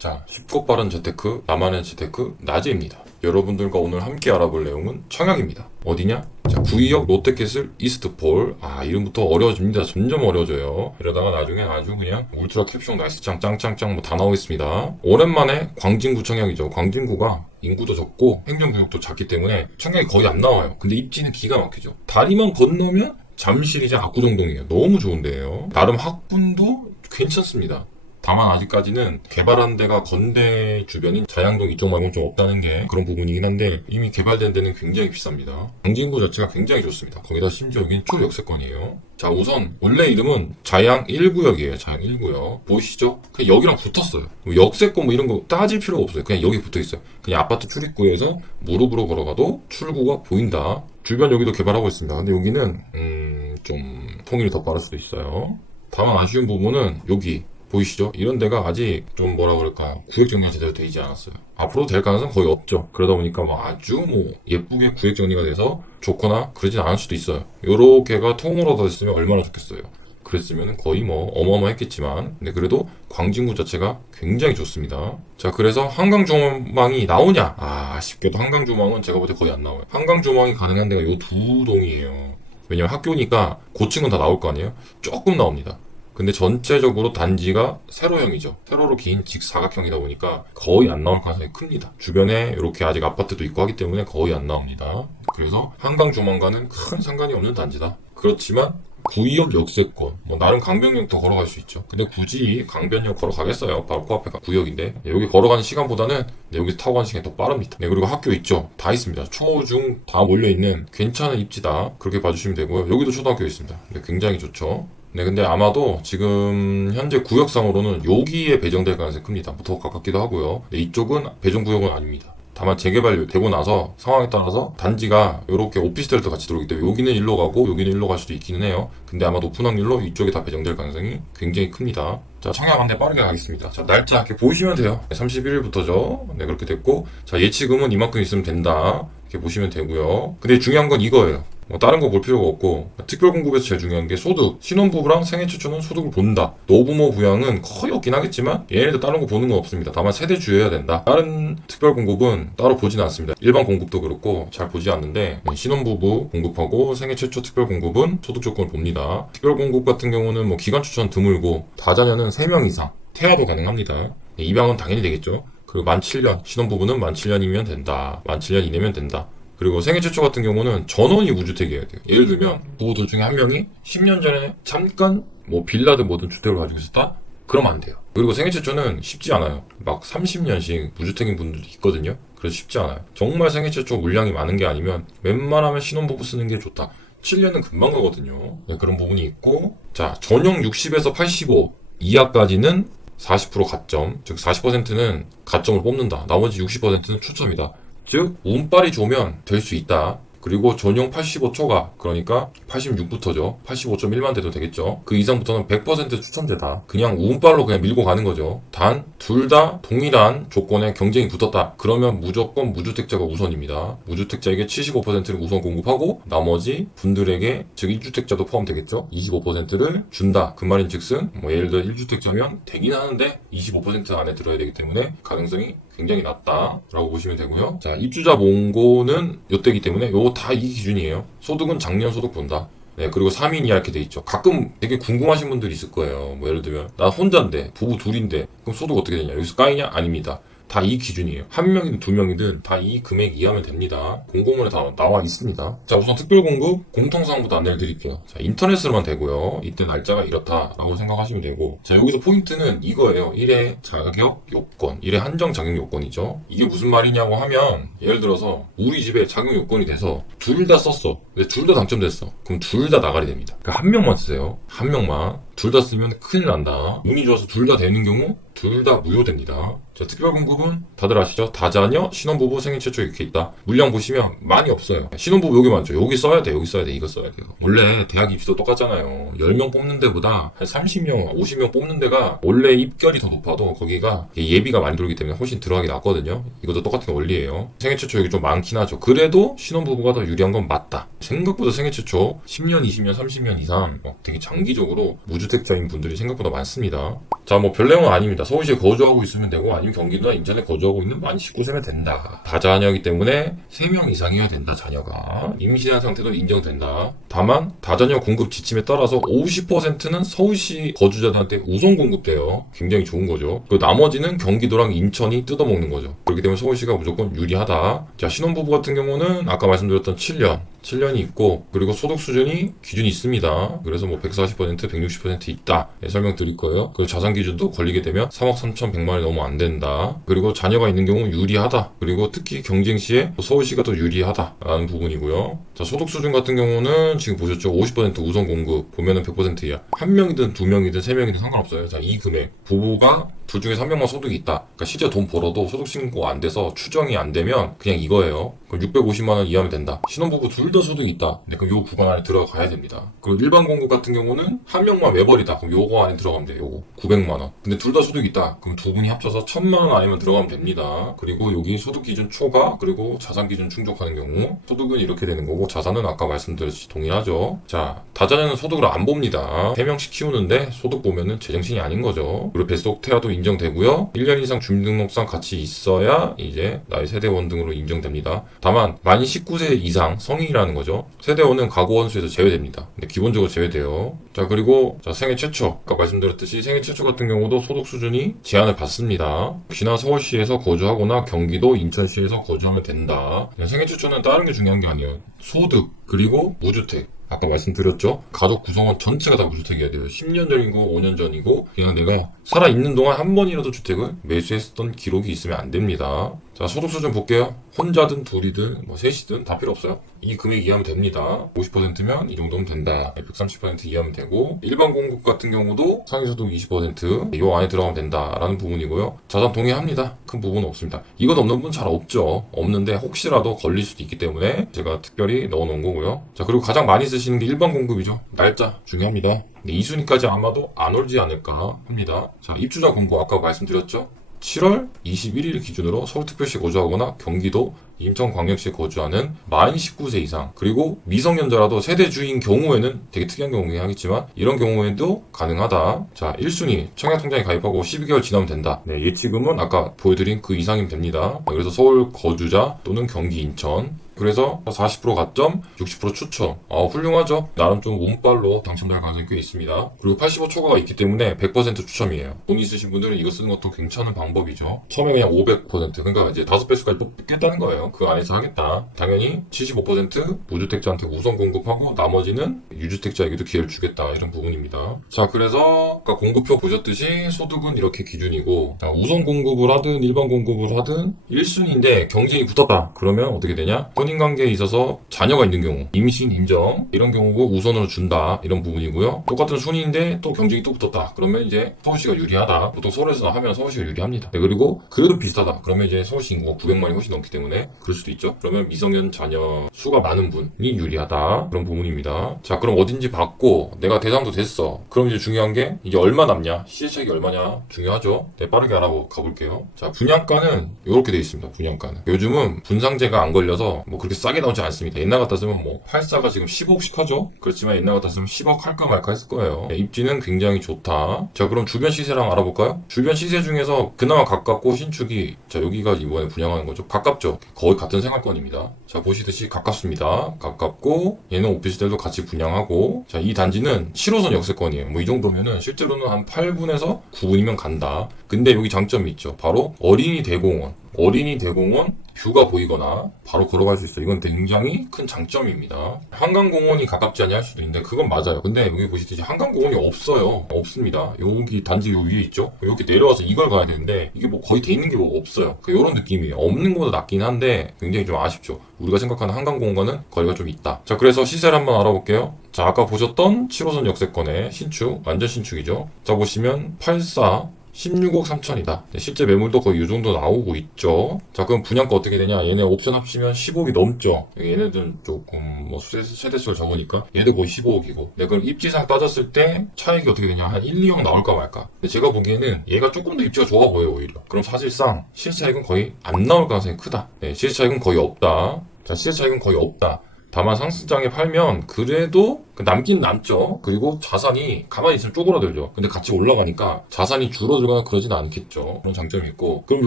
자, 쉽고 빠른 재테크, 나만의 재테크, 낮에입니다. 여러분들과 오늘 함께 알아볼 내용은 청약입니다. 어디냐? 자, 구의역 롯데캐슬 이스트폴. 아, 이름부터 어려워집니다. 점점 어려워져요. 이러다가 나중에 아주 그냥 울트라 캡숑 나이스짱 짱짱짱 뭐 다 나오겠습니다. 오랜만에 광진구 청약이죠. 광진구가 인구도 적고 행정구역도 작기 때문에 청약이 거의 안 나와요. 근데 입지는 기가 막히죠. 다리만 건너면 잠실이자 압구정동이에요. 너무 좋은데요. 나름 학군도 괜찮습니다. 다만 아직까지는 개발한 데가 건대 주변인 자양동 이쪽 말고는 좀 없다는 게 그런 부분이긴 한데 이미 개발된 데는 굉장히 비쌉니다. 광진구 자체가 굉장히 좋습니다. 거기다 심지어 여긴 초역세권이에요. 자 우선 원래 이름은 자양 1구역이에요. 자양 1구역 보이시죠? 그냥 여기랑 붙었어요. 뭐 역세권 뭐 이런 거 따질 필요가 없어요. 그냥 여기 붙어 있어요. 그냥 아파트 출입구에서 무릎으로 걸어가도 출구가 보인다. 주변 여기도 개발하고 있습니다. 근데 여기는 음, 좀 통일이 더 빠를 수도 있어요. 다만 아쉬운 부분은 여기 보이시죠? 이런 데가 아직 좀 뭐라 그럴까요? 구획 정리가 제대로 되지 않았어요. 앞으로 될 가능성 거의 없죠. 그러다 보니까 뭐 아주 뭐 예쁘게 구획 정리가 돼서 좋거나 그러진 않을 수도 있어요. 요렇게가 통으로 더 됐으면 얼마나 좋겠어요. 그랬으면 거의 뭐 어마어마했겠지만 근데 그래도 광진구 자체가 굉장히 좋습니다. 자 그래서 한강조망이 나오냐? 아 아쉽게도 한강조망은 제가 볼 때 거의 안 나와요. 한강조망이 가능한 데가 요 두 동이에요. 왜냐면 학교니까 고층은 다 나올 거 아니에요? 조금 나옵니다. 근데 전체적으로 단지가 세로형이죠. 세로로 긴 직사각형이다 보니까 거의 안 나올 가능성이 큽니다. 주변에 이렇게 아직 아파트도 있고 하기 때문에 거의 안 나옵니다. 그래서 한강 조망과는 큰 상관이 없는 단지다. 그렇지만 구의역 역세권, 뭐 나름 강변역도 걸어갈 수 있죠. 근데 굳이 강변역 걸어가겠어요. 바로 코앞에가 구역인데 네, 여기 걸어가는 시간보다는 네, 여기 타고 가는 시간이 더 빠릅니다. 네, 그리고 학교 있죠. 다 있습니다. 초, 중다 몰려 있는 괜찮은 입지다. 그렇게 봐주시면 되고요. 여기도 초등학교 있습니다. 네, 굉장히 좋죠. 네, 근데 아마도 지금 현재 구역상으로는 여기에 배정될 가능성이 큽니다. 뭐더 가깝기도 하고요. 네, 이쪽은 배정 구역은 아닙니다. 다만 재개발 되고 나서 상황에 따라서 단지가 이렇게 오피스텔도 같이 들어오기 때문에 여기는 일로 가고 여기는 일로 갈 수도 있기는 해요. 근데 아마 높은 확률로 이쪽에 다 배정될 가능성이 굉장히 큽니다. 자, 청약 안내 빠르게 가겠습니다. 자, 날짜 이렇게 보시면 돼요. 31일부터죠. 네, 그렇게 됐고. 자, 예치금은 이만큼 있으면 된다. 이렇게 보시면 되고요. 근데 중요한 건 이거예요. 뭐 다른 거 볼 필요가 없고 특별 공급에서 제일 중요한 게 소득. 신혼부부랑 생애 최초는 소득을 본다. 노부모 부양은 거의 없긴 하겠지만 얘네들 다른 거 보는 건 없습니다. 다만 세대 주여야 된다. 다른 특별 공급은 따로 보지는 않습니다. 일반 공급도 그렇고 잘 보지 않는데 네, 신혼부부 공급하고 생애 최초 특별 공급은 소득 조건을 봅니다. 특별 공급 같은 경우는 뭐 기간 추천 드물고 다자녀는 3명 이상 태아도 가능합니다. 네, 입양은 당연히 되겠죠. 그리고 만 7년 신혼부부는 만 7년이면 된다. 만 7년 이내면 된다 그리고 생애 최초 같은 경우는 전원이 무주택이어야 돼요. 예를 들면 부부들 중에 한 명이 10년 전에 잠깐 뭐 빌라든 뭐든 주택을 가지고 있었다? 그러면 안 돼요. 그리고 생애 최초는 쉽지 않아요. 막 30년씩 무주택인 분들도 있거든요. 그래서 쉽지 않아요. 정말 생애 최초 물량이 많은 게 아니면 웬만하면 신혼부부 쓰는 게 좋다. 7년은 금방 가거든요. 네, 그런 부분이 있고 자 전용 60에서 85 이하까지는 40% 가점, 즉 40%는 가점을 뽑는다. 나머지 60%는 추첨이다. 즉 운빨이 좋으면 될 수 있다. 그리고 전용 85초가 그러니까 86부터죠. 85.1만 돼도 되겠죠. 그 이상부터는 100% 추천제다. 그냥 운빨로 그냥 밀고 가는 거죠. 단 둘 다 동일한 조건에 경쟁이 붙었다. 그러면 무조건 무주택자가 우선입니다. 무주택자에게 75%를 우선 공급하고 나머지 분들에게 즉 1주택자도 포함되겠죠. 25%를 준다. 그 말인즉슨 뭐 예를 들어 1주택자면 되긴 하는데 25% 안에 들어야 되기 때문에 가능성이 굉장히 낮다라고 보시면 되고요. 자, 입주자 몽고는 요때기 때문에 요거 다 이 기준이에요. 소득은 작년 소득 본다. 네, 그리고 3인 이하 이렇게 돼 있죠. 가끔 되게 궁금하신 분들이 있을 거예요. 뭐 예를 들면 나 혼자인데 부부 둘인데 그럼 소득 어떻게 되냐? 여기서 까이냐? 아닙니다. 다 이 기준이에요. 한 명이든 두 명이든 다 이 금액 이하면 됩니다. 공고문에 다 나와 있습니다. 자, 우선 특별 공급 공통사항부터 안내를 드릴게요. 자, 인터넷으로만 되고요. 이때 날짜가 이렇다라고 생각하시면 되고. 자, 여기서 포인트는 이거예요. 1회 자격 요건, 1회 한정 자격 요건이죠. 이게 무슨 말이냐고 하면 예를 들어서 우리 집에 자격 요건이 돼서 둘 다 썼어. 근데 둘 다 당첨됐어. 그럼 둘 다 나가리 됩니다. 그러니까 한 명만 쓰세요. 한 명만. 둘 다 쓰면 큰일 난다. 운이 좋아서 둘 다 되는 경우 둘 다 무효됩니다. 자, 특별 공급은 다들 아시죠? 다자녀, 신혼부부 생애 최초 이렇게 있다. 물량 보시면 많이 없어요. 신혼부부 여기 많죠. 여기 써야 돼, 여기 써야 돼, 이거 써야 돼요. 원래 대학 입시도 똑같잖아요. 10명 뽑는 데보다 한 30명, 50명 뽑는 데가 원래 입결이 더 높아도 거기가 예비가 많이 들어오기 때문에 훨씬 들어가기 낫거든요. 이것도 똑같은 원리예요. 생애 최초 여기 좀 많긴 하죠. 그래도 신혼부부가 더 유리한 건 맞다. 생각보다 생애 최초 10년, 20년, 30년 이상 어, 되게 장기적으로 무주 무주택자인 분들이 생각보다 많습니다. 자, 뭐 별 내용은 아닙니다. 서울시에 거주하고 있으면 되고 아니면 경기도나 인천에 거주하고 있는 만 19세면 된다. 다자녀이기 때문에 3명 이상이어야 된다, 자녀가. 임신한 상태도 인정된다. 다만 다자녀 공급 지침에 따라서 50%는 서울시 거주자들한테 우선 공급돼요. 굉장히 좋은 거죠. 그 나머지는 경기도랑 인천이 뜯어먹는 거죠. 그렇기 때문에 서울시가 무조건 유리하다. 자, 신혼부부 같은 경우는 아까 말씀드렸던 7년, 7년이 있고 그리고 소득 수준이 기준이 있습니다. 그래서 뭐 140%, 160% 있다. 예, 설명드릴 거예요. 그 자산 기준도 걸리게 되면 3억 3,100만 원이 넘으면 안 된다. 그리고 자녀가 있는 경우 유리하다. 그리고 특히 경쟁 시에 서울시가 더 유리하다라는 부분이고요. 자, 소득 수준 같은 경우는 지금 보셨죠? 50% 우선 공급 보면은 100%야. 한 명이든 두 명이든 세 명이든 상관없어요. 자, 이 금액 부부가 둘 중에 3명만 소득이 있다. 그러니까 실제 돈 벌어도 소득 신고 안 돼서 추정이 안 되면 그냥 이거예요. 그럼 650만 원 이하면 된다. 신혼부부 둘 다 소득이 있다. 네, 그럼 요 구간 안에 들어가야 됩니다. 그리고 일반 공급 같은 경우는 한 명만 외벌이다. 그럼 요거 안에 들어가면 돼요. 요거 900만 원. 근데 둘 다 소득이 있다. 그럼 두 분이 합쳐서 1000만 원 아니면 들어가면 됩니다. 그리고 여기 소득 기준 초과 그리고 자산 기준 충족하는 경우 소득은 이렇게 되는 거고 자산은 아까 말씀드렸듯이 동일하죠. 자, 다자녀는 소득을 안 봅니다. 3명씩 키우는데 소득 보면은 제정신이 아닌 거죠. 그리고 뱃속 태아도 인정되고요. 1년 이상 주민등록상 같이 있어야 이제 나의 세대원 등으로 인정됩니다. 다만 만 19세 이상 성인이라는 거죠. 세대원은 가구 원수에서 제외됩니다. 근데 기본적으로 제외돼요. 자 그리고 자 생애 최초 아까 말씀드렸듯이 생애 최초 같은 경우도 소득 수준이 제한을 받습니다. 혹시나 서울시에서 거주하거나 경기도 인천시에서 거주하면 된다. 생애 최초는 다른 게 중요한 게 아니에요. 소득 그리고 무주택 아까 말씀드렸죠? 가족 구성원 전체가 다 무주택이어야 돼요. 10년 전이고 5년 전이고 그냥 내가 살아있는 동안 한 번이라도 주택을 매수했던 기록이 있으면 안 됩니다. 자, 소득 수준 볼게요. 혼자든 둘이든 뭐 셋이든 다 필요 없어요. 이 금액 이하면 됩니다. 50%면 이 정도면 된다. 130% 이하면 되고 일반 공급 같은 경우도 상위소득 20%이 안에 들어가면 된다라는 부분이고요. 자산 동의합니다. 큰 부분은 없습니다. 이건 없는 분 잘 없죠. 없는데 혹시라도 걸릴 수도 있기 때문에 제가 특별히 넣어놓은 거고요. 자 그리고 가장 많이 쓰시는 게 일반 공급이죠. 날짜 중요합니다. 근데 2순위까지 아마도 안 올지 않을까 합니다. 자 입주자 공고 아까 말씀드렸죠. 7월 21일 기준으로 서울특별시 거주하거나 경기도 인천광역시에 거주하는 만 19세 이상 그리고 미성년자라도 세대주인 경우에는 되게 특이한 경우긴 하겠지만 이런 경우에도 가능하다. 자 1순위 청약통장에 가입하고 12개월 지나면 된다. 네, 예치금은 아까 보여드린 그 이상이면 됩니다. 그래서 서울 거주자 또는 경기 인천 그래서 40% 가점, 60% 추첨. 아, 훌륭하죠? 나름 좀 운빨로 당첨될 가능성이 꽤 있습니다. 그리고 85 초과가 있기 때문에 100% 추첨이에요. 돈 있으신 분들은 이거 쓰는 것도 괜찮은 방법이죠. 처음에 그냥 500%, 그러니까 이제 5배수까지 뽑겠다는 거예요. 그 안에서 하겠다. 당연히 75% 무주택자한테 우선 공급하고 나머지는 유주택자에게도 기회를 주겠다. 이런 부분입니다. 자, 그래서 아까 공급표 보셨듯이 소득은 이렇게 기준이고, 자, 우선 공급을 하든 일반 공급을 하든 1순위인데 경쟁이 붙었다. 그러면 어떻게 되냐? 혼인관계에 있어서 자녀가 있는 경우, 임신 인정 이런 경우고 우선으로 준다 이런 부분이고요. 똑같은 순위인데 또 경쟁이 또 붙었다. 그러면 이제 서울시가 유리하다. 보통 서울에서 하면 서울시가 유리합니다. 네, 그리고 그래도 비슷하다. 그러면 이제 서울시 인구가 900만이 훨씬 넘기 때문에 그럴 수도 있죠. 그러면 미성년 자녀 수가 많은 분이 유리하다 그런 부분입니다. 자, 그럼 어딘지 받고 내가 대상도 됐어. 그럼 이제 중요한 게 이제 얼마 남냐? 시세차익이 얼마냐? 중요하죠. 네, 빠르게 알아보고 가볼게요. 자, 분양가는 이렇게 돼 있습니다. 분양가는 요즘은 분상제가 안 걸려서 뭐 그렇게 싸게 나오지 않습니다. 옛날 같았으면 뭐 84가 지금 15억씩 하죠. 그렇지만 옛날 같았으면 10억 할까 말까 했을 거예요. 네, 입지는 굉장히 좋다. 자, 그럼 주변 시세랑 알아볼까요? 주변 시세 중에서 그나마 가깝고 신축이 자 여기가 이번에 분양하는 거죠. 가깝죠. 거의 같은 생활권입니다. 자 보시듯이 가깝습니다. 가깝고 얘는 오피스텔도 같이 분양하고 자 이 단지는 7호선 역세권이에요. 뭐 이 정도면은 실제로는 한 8분에서 9분이면 간다. 근데 여기 장점이 있죠. 바로 어린이 대공원. 어린이 대공원 뷰가 보이거나 바로 걸어갈 수 있어요. 이건 굉장히 큰 장점입니다. 한강공원이 가깝지 않냐 할 수도 있는데 그건 맞아요. 근데 여기 보시듯이 한강공원이 없어요. 없습니다. 여기 단지 요 위에 있죠? 이렇게 내려와서 이걸 가야 되는데 이게 뭐 거의 돼 있는 게 뭐 없어요. 이런 느낌이에요. 없는 것보다 낫긴 한데 굉장히 좀 아쉽죠. 우리가 생각하는 한강공원과는 거리가 좀 있다. 자 그래서 시세를 한번 알아볼게요. 자 아까 보셨던 7호선 역세권의 신축 완전 신축이죠. 자 보시면 84 16억 3천이다. 실제 매물도 거의 이 정도 나오고 있죠. 자, 그럼 분양가 어떻게 되냐? 얘네 옵션 합치면 10억이 넘죠. 얘네들은 조금 뭐 세대, 세대수를 적으니까 얘들 거의 15억이고. 네, 그럼 입지상 따졌을 때 차익이 어떻게 되냐? 한 1, 2억 나올까 말까. 근데 제가 보기에는 얘가 조금 더 입지가 좋아 보여요, 오히려. 그럼 사실상 시세 차익은 거의 안 나올 가능성이 크다. 네, 시세 차익은 거의 없다. 자, 시세 차익은 거의 없다. 다만 상승장에 팔면 그래도 그 남긴 남죠. 그리고 자산이 가만히 있으면 쪼그라들죠. 근데 같이 올라가니까 자산이 줄어들거나 그러진 않겠죠. 그런 장점이 있고. 그럼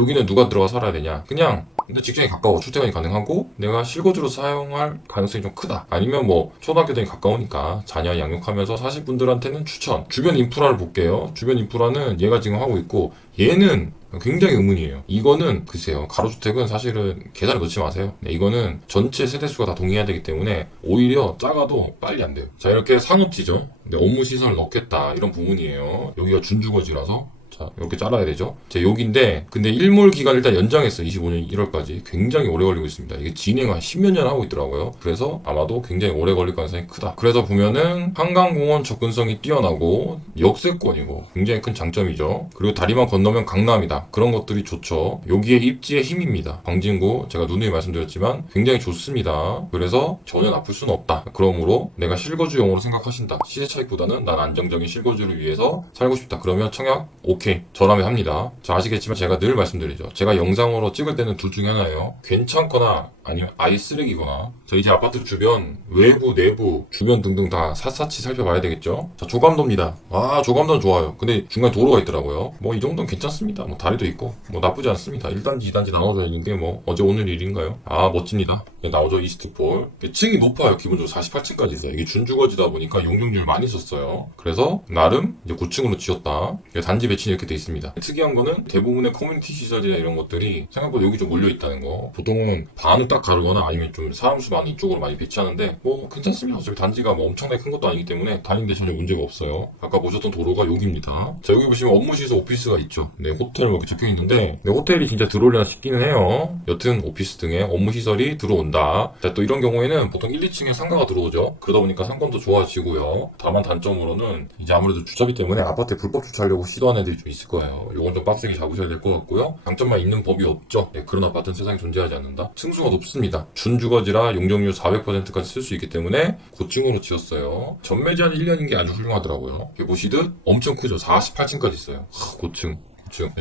여기는 누가 들어가 살아야 되냐? 그냥 근데 직장이 가까워 출퇴근이 가능하고 내가 실거주로 사용할 가능성이 좀 크다. 아니면 뭐 초등학교 등이 가까우니까 자녀 양육하면서 사실 분들한테는 추천. 주변 인프라를 볼게요. 주변 인프라는 얘가 지금 하고 있고 얘는 굉장히 의문이에요. 이거는 글쎄요. 가로주택은 사실은 계산을 넣지 마세요. 네, 이거는 전체 세대수가 다 동의해야 되기 때문에 오히려 작아도 빨리 안 돼요. 자 이렇게 상업지죠. 네, 업무 시설을 넣겠다 이런 부분이에요. 여기가 준주거지라서 자, 이렇게 잘라야 되죠. 자, 여기인데, 근데 일몰 기간 일단 연장했어요. 25년 1월까지. 굉장히 오래 걸리고 있습니다. 이게 진행을 한 10몇 년 하고 있더라고요. 그래서 아마도 굉장히 오래 걸릴 가능성이 크다. 그래서 보면은 한강공원 접근성이 뛰어나고 역세권이고 굉장히 큰 장점이죠. 그리고 다리만 건너면 강남이다. 그런 것들이 좋죠. 여기에 입지의 힘입니다. 광진구, 제가 누누이 말씀드렸지만 굉장히 좋습니다. 그래서 전혀 나쁠 수는 없다. 그러므로 내가 실거주용으로 생각하신다. 시세 차익보다는 난 안정적인 실거주를 위해서 살고 싶다. 그러면 청약 오케이 저렴해 합니다. 자 아시겠지만 제가 늘 말씀드리죠. 제가 영상으로 찍을 때는 둘 중에 하나예요. 괜찮거나 아니면 아예 쓰레기거나 자 이제 아파트 주변 외부 내부 주변 등등 다 샅샅이 살펴봐야 되겠죠. 자 조감도입니다. 아 조감도는 좋아요. 근데 중간에 도로가 있더라고요. 뭐 이 정도는 괜찮습니다. 뭐 다리도 있고 뭐 나쁘지 않습니다. 1단지 2단지 나눠져 있는 게 뭐 어제 오늘 일인가요? 아 멋집니다. 네, 나오죠 이스트폴. 층이 높아요. 기본적으로 48층까지 있어요. 이게 준주거지다 보니까 용적률 많이 썼어요. 그래서 나름 이제 9층으로 지었다. 단지 배치 이렇게 돼 있습니다. 특이한 거는 대부분의 커뮤니티 시설이나 이런 것들이 생각보다 여기 좀 몰려 있다는 거. 보통은 반을 딱 가르거나 아니면 좀 사람 수 많은 이쪽으로 많이 배치하는데 뭐 괜찮습니다. 어차피 단지가 뭐 엄청나게 큰 것도 아니기 때문에 다니는데 전혀 문제가 없어요. 아까 보셨던 도로가 여기입니다. 자 여기 보시면 업무시설 오피스가 있죠. 네 호텔 뭐 이렇게 적혀 있는데 네, 호텔이 진짜 들어오려나 싶기는 해요. 여튼 오피스 등의 업무 시설이 들어온다. 자 또 이런 경우에는 보통 1, 2층에 상가가 들어오죠. 그러다 보니까 상권도 좋아지고요. 다만 단점으로는 이제 아무래도 주차비 때문에 아파트에 불법 주차하려고 시도하는 애들이 좀 있을 거예요. 요건 좀 빡세게 잡으셔야 될 것 같고요. 장점만 있는 법이 없죠. 네, 그런 아파트는 세상에 존재하지 않는다. 층수가 높습니다. 준주거지라 용적률 400%까지 쓸 수 있기 때문에 고층으로 지었어요. 전매 제한 1년인 게 아주 훌륭하더라고요. 여기 보시듯 엄청 크죠. 48층까지 있어요. 하, 고층.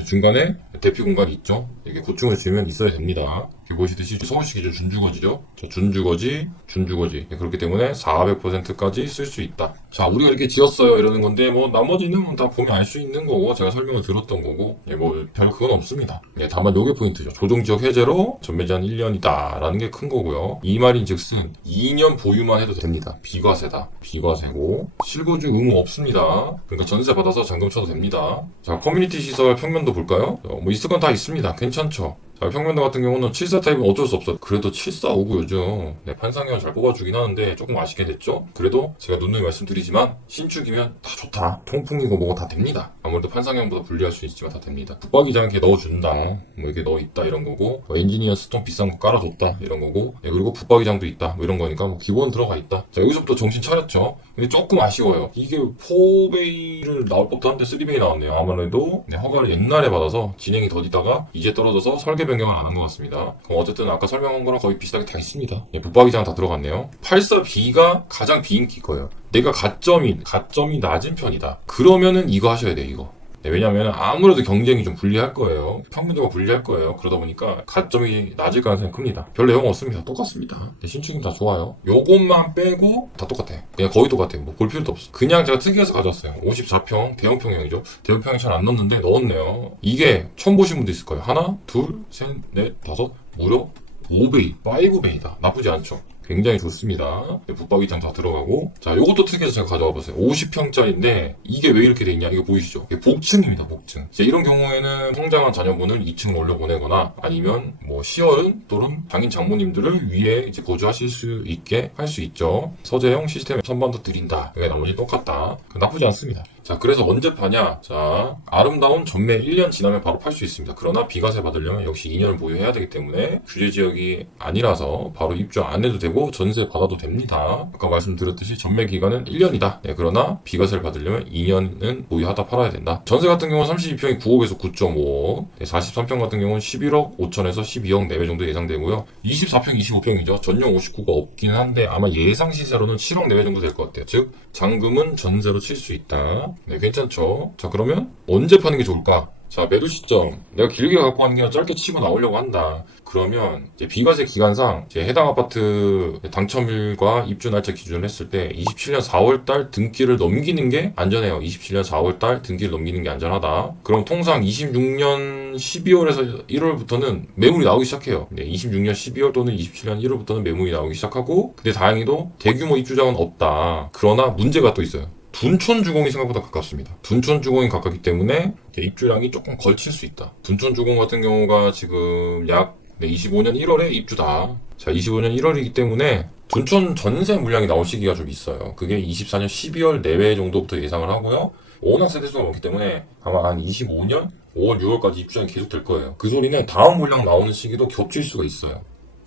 중간에 대피 공간이 있죠. 이게 고층을 지으면 있어야 됩니다. 보시듯이 서울시 기준 준주거지죠. 자, 준주거지, 준주거지. 네, 그렇기 때문에 400%까지 쓸 수 있다. 자, 우리가 이렇게 지었어요. 이러는 건데, 뭐, 나머지는 다 보면 알 수 있는 거고, 제가 설명을 들었던 거고, 예, 뭐, 별 그건 없습니다. 예, 다만 요게 포인트죠. 조정지역 해제로 전매제한 1년이다. 라는 게 큰 거고요. 이 말인 즉슨 2년 보유만 해도 됩니다. 비과세다. 비과세고, 실거주 의무 없습니다. 그러니까 전세 받아서 잔금 쳐도 됩니다. 자, 커뮤니티 시설 평면도 볼까요? 어, 뭐, 있을 건 다 있습니다. 괜찮죠? 자, 평면도 같은 경우는 74 타입은 어쩔 수 없어. 그래도 7459 요즘 네, 판상형 잘 뽑아주긴 하는데 조금 아쉽게 됐죠. 그래도 제가 누누이 말씀드리지만 신축이면 다 좋다. 통풍이고 뭐고 다 됩니다. 아무래도 판상형보다 불리할 수 있지만 다 됩니다. 붙박이장 이렇게 넣어준다. 뭐 이렇게 넣어 있다 이런 거고 뭐 엔지니어 스톤 비싼 거 깔아줬다 이런 거고 네, 그리고 붙박이장도 있다 뭐 이런 거니까 뭐 기본 들어가 있다. 자 여기서부터 정신 차렸죠. 근데 조금 아쉬워요. 이게 4베이를 나올 법도 한데 3베이 나왔네요. 아무래도 네, 허가를 옛날에 받아서 진행이 더디다가 이제 떨어져서 설계 변경을 안 한 것 같습니다. 그럼 어쨌든 아까 설명한 거랑 거의 비슷하게 다 있습니다. 예, 붙박이장 다 들어갔네요. 84B가 가장 비인기 거예요. 내가 가점이 가점이 낮은 편이다. 그러면은 이거 하셔야 돼 이거. 네, 왜냐면 아무래도 경쟁이 좀 불리할 거예요. 평균도가 불리할 거예요. 그러다 보니까 가점이 낮을 가능성이 큽니다. 별 내용 없습니다. 똑같습니다. 네, 신축은 다 좋아요. 요것만 빼고 다 똑같아. 그냥 거의 똑같아. 뭐 볼 필요도 없어. 그냥 제가 특이해서 가져왔어요. 54평 대형 평형이죠. 대형평이 잘안 넣었는데 넣었네요. 이게 처음 보신 분도 있을 거예요. 하나, 둘, 셋, 넷, 다섯, 무려 5베이, 5베이다. 나쁘지 않죠. 굉장히 좋습니다. 네, 붙박이장 다 들어가고. 자, 요것도 특이해서 제가 가져와 봤어요. 50평짜리인데, 이게 왜 이렇게 돼 있냐? 이거 보이시죠? 이게 복층입니다, 복층. 이제 이런 경우에는 성장한 자녀분을 2층 올려 보내거나, 아니면 뭐 시어른 또는 장인 장모님들을 위에 이제 거주하실 수 있게 할 수 있죠. 서재형 시스템 선반도 드린다. 이게 나머지 똑같다. 나쁘지 않습니다. 자, 그래서 언제 파냐? 자, 아름다운 전매 1년 지나면 바로 팔 수 있습니다. 그러나 비과세 받으려면 역시 2년을 보유해야 되기 때문에 규제 지역이 아니라서 바로 입주 안 해도 되고 전세 받아도 됩니다. 아까 말씀드렸듯이 전매 기간은 1년이다. 네, 그러나 비과세를 받으려면 2년은 보유하다 팔아야 된다. 전세 같은 경우는 32평이 9억에서 9.5억, 네, 43평 같은 경우는 11억 5천에서 12억 내외 정도 예상되고요. 24평, 25평이죠. 전용 59가 없긴 한데 아마 예상 시세로는 7억 내외 정도 될 것 같아요. 즉, 잔금은 전세로 칠 수 있다. 네, 괜찮죠? 자, 그러면 언제 파는 게 좋을까? 자, 매도 시점. 내가 길게 갖고 가는 게 짧게 치고 나오려고 한다. 그러면 이제 비과세 기간상 이제 해당 아파트 당첨일과 입주 날짜 기준을 했을 때 27년 4월 달 등기를 넘기는 게 안전해요. 27년 4월 달 등기를 넘기는 게 안전하다. 그럼 통상 26년 12월에서 1월부터는 매물이 나오기 시작해요. 네, 26년 12월 또는 27년 1월부터는 매물이 나오기 시작하고 근데 다행히도 대규모 입주장은 없다. 그러나 문제가 또 있어요. 둔촌 주공이 생각보다 가깝습니다. 둔촌 주공이 가깝기 때문에 입주량이 조금 걸칠 수 있다. 둔촌 주공 같은 경우가 지금 약 네, 25년 1월에 입주다. 자, 25년 1월이기 때문에 둔촌 전세 물량이 나올 시기가 좀 있어요. 그게 24년 12월 내외 정도부터 예상을 하고요. 워낙 세대수가 많기 때문에 아마 한 25년 5월, 6월까지 입주량이 계속 될 거예요. 그 소리는 다음 물량 나오는 시기도 겹칠 수가 있어요.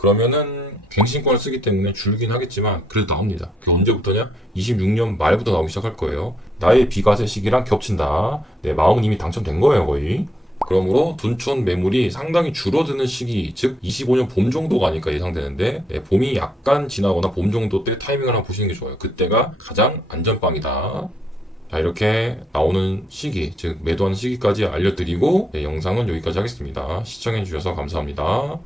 그러면은 갱신권을 쓰기 때문에 줄긴 하겠지만 그래도 나옵니다. 그게 언제부터냐? 26년 말부터 나오기 시작할 거예요. 나의 비과세 시기랑 겹친다. 내 마음은 이미 당첨된 거예요, 거의. 그러므로 둔촌 매물이 상당히 줄어드는 시기, 즉 25년 봄 정도가 아닐까 예상되는데 네, 봄이 약간 지나거나 봄 정도 때 타이밍을 한번 보시는 게 좋아요. 그때가 가장 안전빵이다. 자 이렇게 나오는 시기, 즉 매도하는 시기까지 알려드리고 네, 영상은 여기까지 하겠습니다. 시청해주셔서 감사합니다.